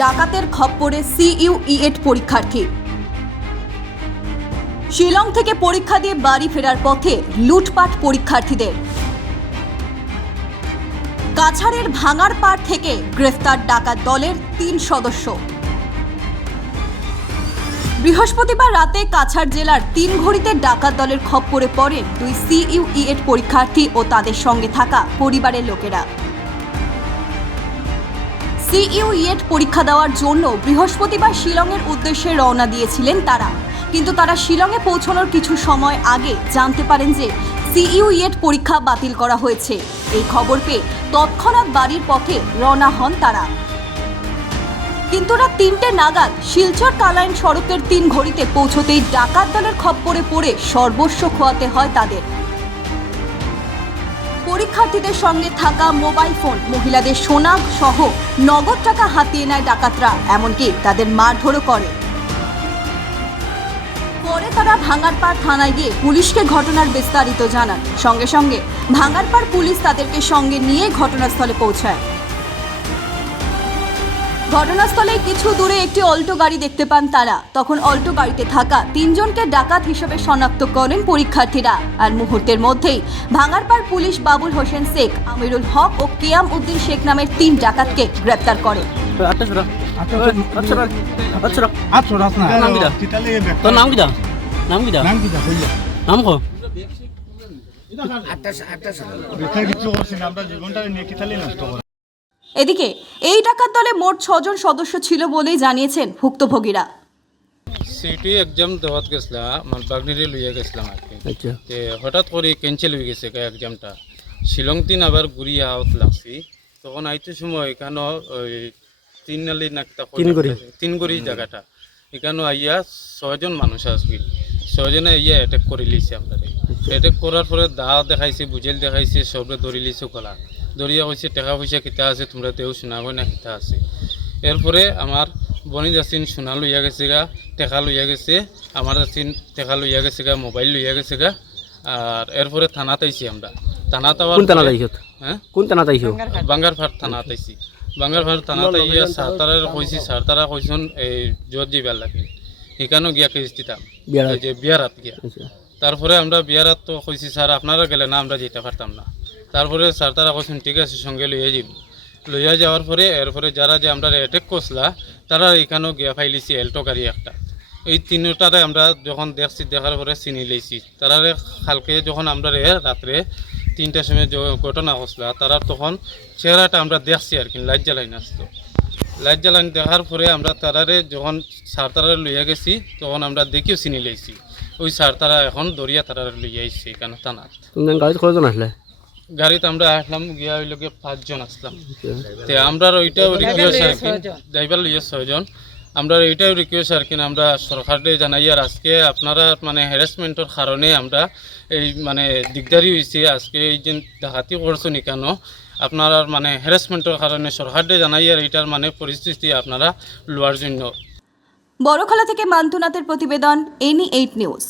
ডাকাতের খপ্পরে সিইউইএড পরীক্ষার্থী। শিলং থেকে পরীক্ষা দিয়ে বাড়ি ফেরার পথে লুটপাট পরীক্ষার্থীদের। কাছাড়ের ভাঙার পাড় থেকে গ্রেফতার ডাকাত দলের তিন সদস্য। বৃহস্পতিবার রাতে কাছাড় জেলার তিন ঘড়িতে ডাকাত দলের খপ্পরে পড়েন দুই সিইউইএড পরীক্ষার্থী ও তাদের সঙ্গে থাকা পরিবারের লোকেরা। সিইউইএড পরীক্ষা দেওয়ার জন্য বৃহস্পতিবার শিলংয়ের উদ্দেশ্যে রওনা দিয়েছিলেন তারা। কিন্তু তারা শিলংয়ে পৌঁছানোর কিছু সময় আগে জানতে পারেন যে সিইউইএড পরীক্ষা বাতিল করা হয়েছে। এই খবর পেয়ে তৎক্ষণাৎ বাড়ির পথে রওনা হন তারা। কিন্তু রাত তিনটে নাগাদ শিলচর কালাইন সড়কের তিন ঘড়িতে পৌঁছতেই ডাকাত দলের খপ্পরে পড়ে সর্বস্ব খোয়াতে হয় তাদের। পরীক্ষার্থীদের সঙ্গে থাকা মোবাইল ফোন মহিলাদের সোনা সহ নগদ টাকা হাতিয়ে নেয় ডাকাতরা, এমনকি তাদের মারধরও করে। পরে তারা ভাঙারপাড় থানায় গিয়ে পুলিশকে ঘটনার বিস্তারিত জানান সঙ্গে সঙ্গে ভাঙারপাড় পুলিশ তাদেরকে সঙ্গে নিয়ে ঘটনাস্থলে পৌঁছায়। ঘটনাস্থলে কিছু দূরে একটি অল্টো গাড়ি দেখতে পান তারা। তখন অল্টো গাড়িতে থাকা তিনজনকে ডাকাত হিসেবে শনাক্ত করেন পরীক্ষার্থীরা। আর মুহূর্তের মধ্যেই ভাঙারপাড় পুলিশ বাবুল হোসেন শেখ আমিরুল হক ও কেয়াম উদ্দিন শেখ নামের তিন ডাকাতকে গ্রেপ্তার করে। আচ্ছা, আচ্ছা আচ্ছা নাম কিটা? তোর নাম কিটা নাম কিটা নাম কি কিছু করছি আমরা জীবনটা নিয়ে কি তাহলে নষ্ট করে এদিকে এই ডাকাত দলে মোট ছজন সদস্য ছিল বলেই জানিয়েছেন ভুক্তভোগীরা। সিটি এক্সাম দেওয়াত গেছিলাম আমার বাগনিরে লইয়া গেছিলাম আর কি। আচ্ছা। তে হঠাৎ করে ক্যান্সেল হয়ে গেছে এক্সামটা শিলং তিন আবার ঘুরিয়ে আউট লাগছি। তখন আইতে সময় এখানে ওই তিন নালি নাকটা তিনগড়ি। তিনগড়ি জায়গাটা। এখানে আইয়া ছয়জন মানুষ আসবি। ছয়জনে আইয়া অ্যাটাক করে লিছে আমরা অ্যাটাক করার পরে দা দেখাইছে বুঝেল দেখাইছে সবরে ধরি লিছে কলা ধরিয়া কইছে টাকা পয়সা কিতা আছে তোমরা দেও শোনাবো না কিতা আছে। এরপরে আমার বনি যাসিন সোনা লইয়া গেছে গা টেকা লইয়া গেছে আমার যাসিন টেকা লইয়া গেছে গা মোবাইল লইয়া গেছে গা আর এরপরে থানাত আইছি আমরা। থানাত আবার কোন থানা তাইছত হ্যাঁ কোন থানা তাইছো বাঙ্গারফাট থানাত আইছি বাঙ্গারফাট থানাত আইয়া সারতারার কইছি সারতারা কইছন এই জোর দিবার লাগে। এখানেও গিয়া বিয়ারাত। যে বিয়ারাত গিয়া। আচ্ছা। তারপরে আমরা বিয়ারাত তো কইছি স্যার আপনারা গেলে না আমরা যেতে পারতাম না। তারপরে স্যার তারা কইছেন, ঠিক আছে, সঙ্গে লইয়া যাব লইয়া যাওয়ার পরে এরপরে যারা যে আমরা অ্যাটেক করছিলা, তারা এখানেও গিয়া ফাইলিছি এল্টো গাড়ি একটা। এই তিনটারে আমরা যখন দেখছি, দেখার পরে চিনি লইছি। তারারে কালকে যখন আমরা রাত্রে তিনটার সময় ঘটনা ঘটলা তারা তখন চেহারাটা আমরা দেখছি আর কি, লাইট জ্বালাই আসতো। লাইট জ্বালানি দেখার পরে আমরা তারারে যখন সার তারারে লইয়া গেছি, তখন আমরা দেখিও চিনি লইছি। ওই সার তারা এখন দরিয়া তারারে লইয়া আইছে এখানে, থানাত। তুমি গাড়িতে আসলে? গাড়িতে আমরা আসলাম গিয়া হইল গিয়ে পাঁচজন আসলাম। তে আমরা ওইটাও রিকোয়েস্ট আর কি ড্রাইভার লইয়া ছয়জন। আমরা এইটাও রিকোয়েস্ট আর কি আমরা সরকারে জানাই আর আজকে আপনারা মানে হ্যারাসমেন্টের কারণে আমরা এই মানে দিগদারি হয়েছে আজকে এই যে ডাকাতি করছেন কেন? আপনারা মানে হ্যারাসমেন্টের কারণে সরকারে জানাই আর এইটার মানে পরিস্থিতি আপনারা লোয়ার জন্য। বড়খলা থেকে মান্তুনাথের প্রতিবেদন এনি এইট নিউজ।